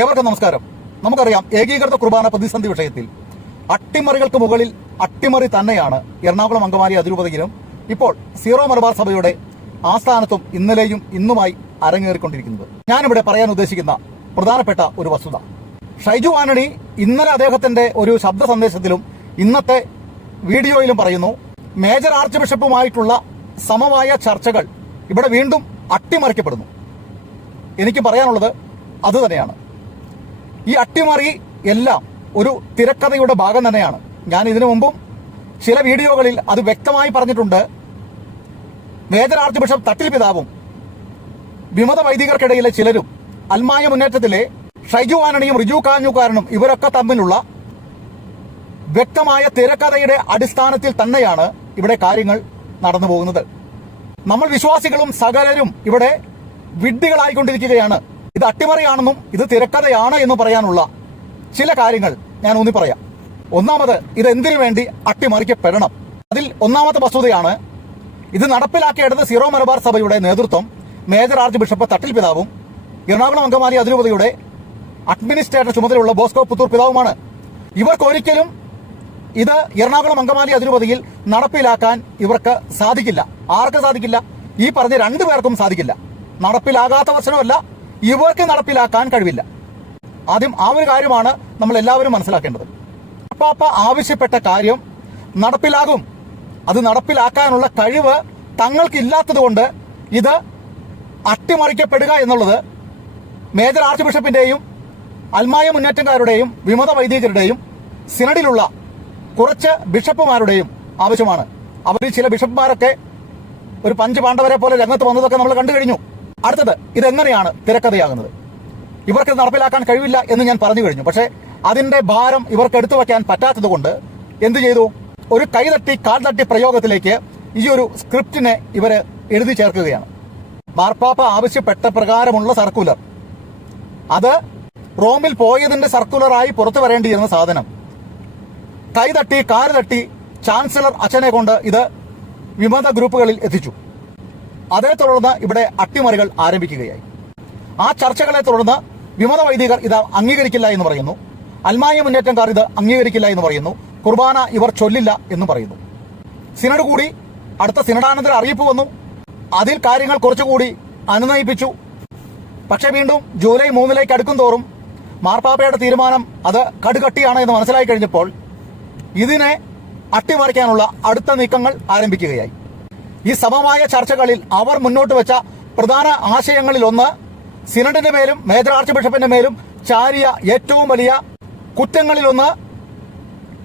ഏവർക്കും നമസ്കാരം. നമുക്കറിയാം ഏകീകൃത കുർബാന പ്രതിസന്ധി വിഷയത്തിൽ അട്ടിമറികൾക്ക് മുകളിൽ അട്ടിമറി തന്നെയാണ് എറണാകുളം അങ്കമാലി അതിരൂപതയിലും ഇപ്പോൾ സീറോ മലബാർ സഭയുടെ ആസ്ഥാനത്തും ഇന്നലെയും ഇന്നുമായി അരങ്ങേറിക്കൊണ്ടിരിക്കുന്നത്. ഞാനിവിടെ പറയാൻ ഉദ്ദേശിക്കുന്ന പ്രധാനപ്പെട്ട ഒരു വസ്തുത. ഷൈജു ആന്റണി ഇന്നലെ അദ്ദേഹത്തിന്റെ ഒരു ശബ്ദ സന്ദേശത്തിലും ഇന്നത്തെ വീഡിയോയിലും പറയുന്നു മേജർ ആർച്ച് ബിഷപ്പുമായിട്ടുള്ള സമവായ ചർച്ചകൾ ഇവിടെ വീണ്ടും അട്ടിമറിക്കപ്പെടുന്നു. എനിക്ക് പറയാനുള്ളത് അത് തന്നെയാണ്. ഈ അട്ടിമറി എല്ലാം ഒരു തിരക്കഥയുടെ ഭാഗം തന്നെയാണ്. ഞാൻ ഇതിനു മുമ്പും ചില വീഡിയോകളിൽ അത് വ്യക്തമായി പറഞ്ഞിട്ടുണ്ട്. മേജർ ആർച്ച് ബിഷപ്പ് തട്ടിൽ പിതാവും വിമത വൈദികർക്കിടയിലെ ചിലരും അൽമായ മുന്നേറ്റത്തിലെ ഷൈജു ആനണിയും റിജു കാഞ്ഞുകാരനും ഇവരൊക്കെ തമ്മിലുള്ള വ്യക്തമായ തിരക്കഥയുടെ അടിസ്ഥാനത്തിൽ തന്നെയാണ് ഇവിടെ കാര്യങ്ങൾ നടന്നു പോകുന്നത്. നമ്മൾ വിശ്വാസികളും സകലരും ഇവിടെ വിഡ്ഢികളായിക്കൊണ്ടിരിക്കുകയാണ്. ഇത് അട്ടിമറിയാണെന്നും ഇത് തിരക്കഥയാണ് എന്ന് പറയാനുള്ള ചില കാര്യങ്ങൾ ഞാൻ ഊന്നി പറയാം. ഒന്നാമത് ഇത് എന്തിനു വേണ്ടി അട്ടിമറിക്കപ്പെടണം? അതിൽ ഒന്നാമത്തെ വസ്തുതയാണ് ഇത് നടപ്പിലാക്കേണ്ടത് സീറോ മലബാർ സഭയുടെ നേതൃത്വം മേജർ ആർച്ച് ബിഷപ്പ് തട്ടിൽ പിതാവും എറണാകുളം അങ്കമാലി അതിരൂപതയുടെ അഡ്മിനിസ്ട്രേറ്റർ ചുമതലയുള്ള ബോസ്കോ പുത്തൂർ പിതാവുമാണ്. ഇവർക്കൊരിക്കലും ഇത് എറണാകുളം അങ്കമാലി അതിരൂപതയിൽ നടപ്പിലാക്കാൻ ഇവർക്ക് സാധിക്കില്ല. ആർക്ക് സാധിക്കില്ല? ഈ പറഞ്ഞ രണ്ടു പേർക്കും സാധിക്കില്ല. നടപ്പിലാകാത്ത പ്രശ്നമല്ല ഇവർക്ക് നടപ്പിലാക്കാൻ കഴിവില്ല. ആദ്യം ആ ഒരു കാര്യമാണ് നമ്മൾ എല്ലാവരും മനസ്സിലാക്കേണ്ടത്. പാപ്പ ആവശ്യപ്പെട്ട കാര്യം നടപ്പിലാകും. അത് നടപ്പിലാക്കാനുള്ള കഴിവ് തങ്ങൾക്കില്ലാത്തതുകൊണ്ട് ഇത് അട്ടിമറിക്കപ്പെടുക എന്നുള്ളത് മേജർ ആർച്ച് ബിഷപ്പിന്റെയും അൽമായ മുന്നേറ്റക്കാരുടെയും വിമത വൈദികരുടെയും സിനഡിലുള്ള കുറച്ച് ബിഷപ്പുമാരുടെയും ആവശ്യമാണ്. അവരിൽ ചില ബിഷപ്പുമാരൊക്കെ ഒരു പഞ്ച് പാണ്ഡവരെ പോലെ രംഗത്ത് വന്നതൊക്കെ നമ്മൾ കണ്ടു കഴിഞ്ഞു. അടുത്തത് ഇതെങ്ങനെയാണ് തിരക്കഥയാകുന്നത്? ഇവർക്ക് നടപ്പിലാക്കാൻ കഴിവില്ല എന്ന് ഞാൻ പറഞ്ഞു കഴിഞ്ഞു. പക്ഷേ അതിന്റെ ഭാരം ഇവർക്ക് എടുത്തു വയ്ക്കാൻ പറ്റാത്തതുകൊണ്ട് എന്തു ചെയ്തു? ഒരു കൈതട്ടി കാൽ തട്ടി പ്രയോഗത്തിലേക്ക് ഈ ഒരു സ്ക്രിപ്റ്റിനെ ഇവർ എഴുതി ചേർക്കുകയാണ്. മാർപ്പാപ്പ ആവശ്യപ്പെട്ട പ്രകാരമുള്ള സർക്കുലർ. അത് റോമിൽ പോയതിന്റെ സർക്കുലറായി പുറത്തു വരേണ്ടിയിരുന്ന സാധനം. കൈതട്ടി കാൽ തട്ടി ചാൻസലർ അച്ഛനെ കൊണ്ട് ഇത് വിമത ഗ്രൂപ്പുകളിൽ എത്തിച്ചു. അതേ തുടർന്ന് ഇവിടെ അട്ടിമറികൾ ആരംഭിക്കുകയായി. ആ ചർച്ചകളെ തുടർന്ന് വിമത വൈദികർ ഇത് അംഗീകരിക്കില്ല എന്ന് പറയുന്നു. അൽമായ മുന്നേറ്റംകാർ ഇത് അംഗീകരിക്കില്ല എന്ന് പറയുന്നു. കുർബാന ഇവർ ചൊല്ലില്ല എന്ന് പറയുന്നു. സിനഡ് കൂടി അടുത്ത സിനഡാനന്തര അറിയിപ്പ് വന്നു. അതിൽ കാര്യങ്ങൾ കുറച്ചുകൂടി അനുനയിപ്പിച്ചു. പക്ഷേ വീണ്ടും ജൂലൈ മൂന്നിലേക്ക് അടുക്കും തോറും മാർപ്പാപ്പയുടെ തീരുമാനം അത് കടുകട്ടിയാണ് എന്ന് മനസ്സിലായി കഴിഞ്ഞപ്പോൾ ഇതിനെ അട്ടിമറിക്കാനുള്ള അടുത്ത നീക്കങ്ങൾ ആരംഭിക്കുകയായി. ഈ സമമായ ചർച്ചകളിൽ അവർ മുന്നോട്ട് വെച്ച പ്രധാന ആശയങ്ങളിൽ ഒന്ന് സിനഡിന്റെ മേലും മേജർ ആർച്ച് ബിഷപ്പിന്റെ മേലും ചാരിയ ഏറ്റവും വലിയ കുറ്റങ്ങളിലൊന്ന്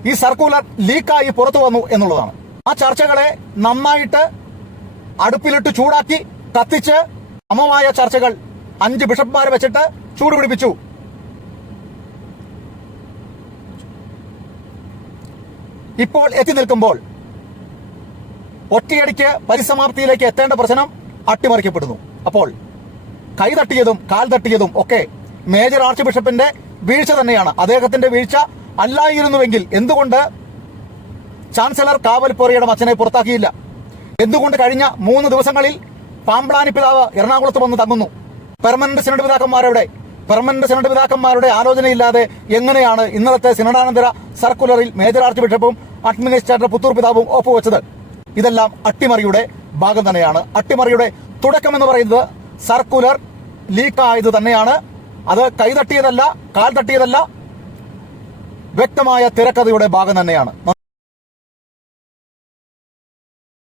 ഈ സർക്കുലർ ലീക്കായി പുറത്തു വന്നു എന്നുള്ളതാണ്. ആ ചർച്ചകളെ നന്നായിട്ട് അടുപ്പിലിട്ട് ചൂടാക്കി കത്തിച്ച് സമമായ ചർച്ചകൾ അഞ്ച് ബിഷപ്പ്മാരെ വെച്ചിട്ട് ചൂടുപിടിപ്പിച്ചു ഇപ്പോൾ എത്തി നിൽക്കുമ്പോൾ ഒറ്റയടിക്ക് പരിസമാപ്തിയിലേക്ക് എത്തേണ്ട പ്രശ്നം അട്ടിമറിക്കപ്പെടുന്നു. അപ്പോൾ കൈ തട്ടിയതും കാൽ തട്ടിയതും ഒക്കെ മേജർ ആർച്ച് ബിഷപ്പിന്റെ വീഴ്ച തന്നെയാണ്. അദ്ദേഹത്തിന്റെ വീഴ്ച അല്ലായിരുന്നുവെങ്കിൽ എന്തുകൊണ്ട് ചാൻസലർ കാവൽ കാവൽപ്പൊറിയുടെ മച്ചനെ പുറത്താക്കിയില്ല? എന്തുകൊണ്ട് കഴിഞ്ഞ മൂന്ന് ദിവസങ്ങളിൽ പാമ്പ്ലാനി പിതാവ് എറണാകുളത്ത് വന്ന് തങ്ങുന്നു? പെർമനന്റ് സിനഡ് പിതാക്കന്മാരുടെ പെർമനന്റ് സിനഡ് പിതാക്കന്മാരുടെ ആലോചനയില്ലാതെ എങ്ങനെയാണ് ഇന്നലത്തെ സിനഡാനന്തര സർക്കുലറിൽ മേജർ ആർച്ച് ബിഷപ്പും അഡ്മിനിസ്ട്രേറ്റർ പുത്തൂർ പിതാവും ഒപ്പുവെച്ചത്? ഇതെല്ലാം അട്ടിമറിയുടെ ഭാഗം തന്നെയാണ്. അട്ടിമറിയുടെ തുടക്കം എന്ന് പറയുന്നത് സർക്കുലർ ലീക്കായത് തന്നെയാണ്. അത് കൈതട്ടിയതല്ല കാൽ തട്ടിയതല്ല വ്യക്തമായ തിരക്കഥയുടെ ഭാഗം തന്നെയാണ്.